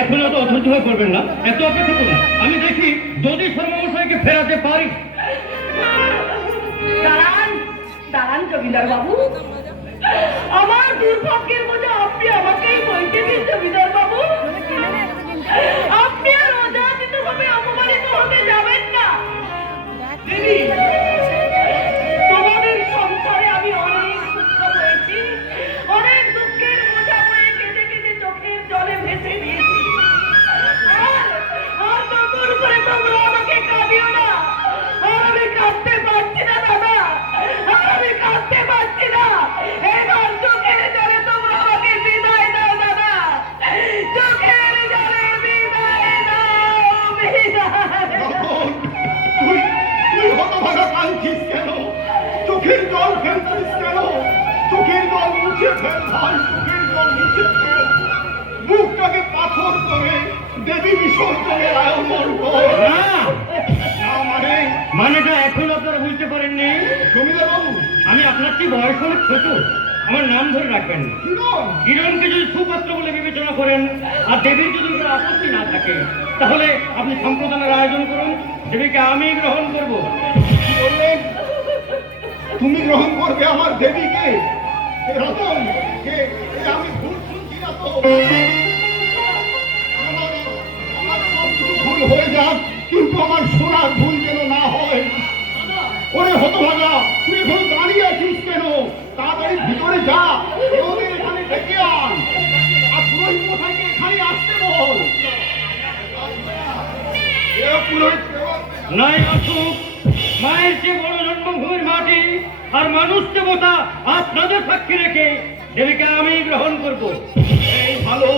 এখন এত অধৈর্য হয়ে পড়বেন না। এত অপেক্ষা করুন। আমি দেখি যদি সর্বমশাইকে ফেরাতে পারি। দাঁড়ান দাঁড়ান জমিদার বাবু আমার দুর্ভাগ্যের মধ্যে ফেল মুখটাকে পাথর করে দেবী বিসর্জনের আয়োজন মানে? মানেটা এখন আপনারা বুঝতে পারেননি। জমিদার বাবু আমি আপনার চেয়ে বয়স অনেক ছোট। আমার নাম ধরে রাখবেন কিরণকে যদি সুপাত্র বলে বিবেচনা করেন আর দেবীর যদি কোনো আপত্তি না থাকে তাহলে আপনি সম্প্রদানের আয়োজন করুন। দেবীকে আমি গ্রহণ করব। কি তুমি গ্রহণ করবে আমার দেবীকে? রতন? এ এ আমি ভুল শুনছি না তো। আমার আমার সব কিছু ভুল হয়ে যাক কিন্তু আমার শোনার ভুল যেন না হয়। ওরে হতভাগা তুই এখন দাঁড়িয়ে আছিস কেন? তাড়াতাড়ি ভিতরে যা ওদের এখানে ডেকে আন। আর পুরোহিত মশাইকে এখানে আসতে বল। পুরোহিত নাই আসুক মায়ের মাটি আর মানুষ দেবতা আপনাদের সাক্ষী রেখে দেবীকে আমি গ্রহণ করব। এই ভালো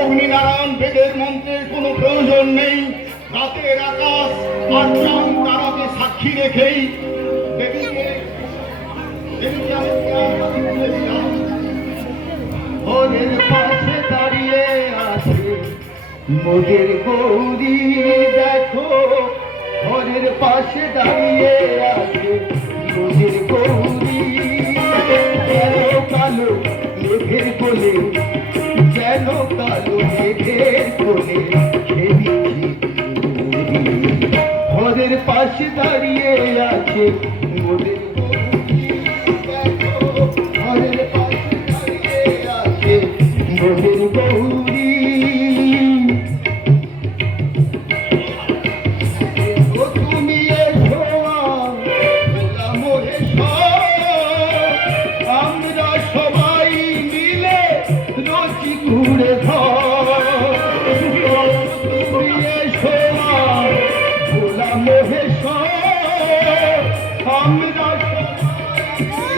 অগ্নিনারায়ণ বেদের মন্ত্রের কোনো প্রয়োজন নেই। রাতের আকাশ আর চাঁদ তারাকে সাক্ষী রেখেই পাশে দাঁড়িয়ে আছে মোদের গৌরী দেখো ঘরের পাশে দাঁড়িয়ে আছে মোদের গৌরী। কালো মেঘের কোলে যেন কালো মেঘের কোলে ঘরের পাশে দাঁড়িয়ে আছে মোদের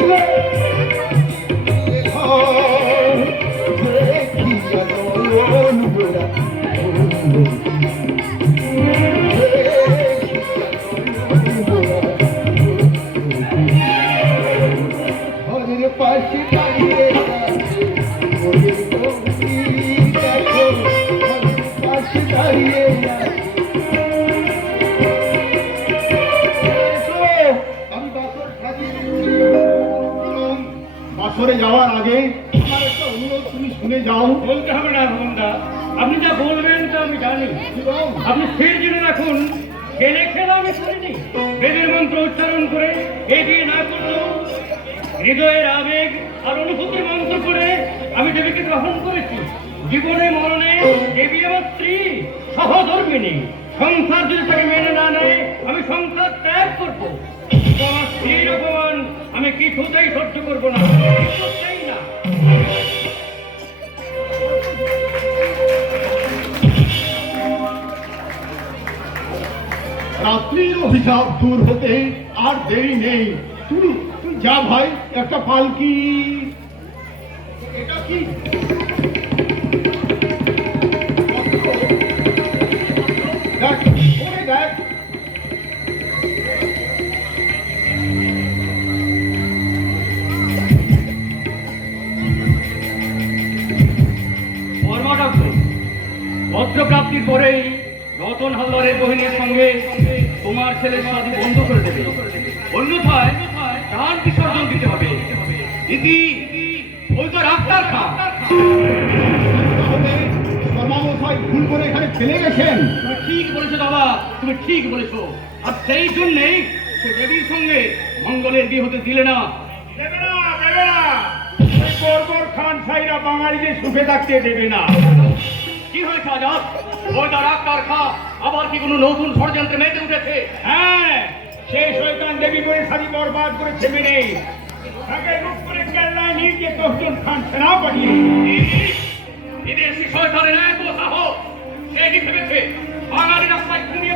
Música বাসরে যাওয়ার আগে আমার একটা অনুরোধ, তুমি শুনে যাও। বলতে হবে না ভবনদা আপনি যা বলবেন, তা আমি জানি। আপনি স্থির জেনে রাখুন খেলে খেলা আমি করিনি বেদের মন্ত্র উচ্চারণ করে এগিয়ে না করলেও হৃদয়ের আবেগ আর অনুভূতির মন্ত্র করে আমি দেবীকে গ্রহণ করেছি। জীবনে, মরণে দেবী আমার স্ত্রী সহধর্মিনী সংসার যদি তাকে মেনে না নেয়, আমি সংসার ত্যাগ করব। আমার স্ত্রীর অপমান আমি কিছুতেই সহ্য করব না। অভিশাপ দূর হতে আর দেরি নেই। তুই তুই যা ভাই, একটা পালকি। এটা কি? পত্রপ্রাপ্তির রতন হালদারের বহিনীর সঙ্গে তোমার ছেলে শাদি বন্ধ করে দেবে। অন্যথায় প্রাণ বিসর্জন দিতে হবে। ইতি ওই তো রাখ ডাক্তার খা ভুল করে এখানে ফেলে গেছেন। তুমি ঠিক বলেছ দাদা তুমি ঠিক বলেছ। আর সেই জন্যেই সে দেবীর সঙ্গে মঙ্গলের বিয়ে হতে দিলে না। দেবে না দেবে না। ওই খান সাইরা বাঙালিদের সুখে থাকতে দেবে না। কি হয়েছে আজাদ ওই তার ডাক্তার খা আবার কি কোনো নতুন ষড়যন্ত্রে মেতে উঠেছে? হ্যাঁ সেই শয়তান দেবী করে সারি বরবাদ করে থেমে নেই তাকে রূপ করে কেল্লায় নিয়ে গিয়ে দশজন খান সেনা পাঠিয়ে বিদেশি শয়তানের এত সাহস। সে কি ভেবেছে? বাঙালি রাস্তায় ঘুমিয়ে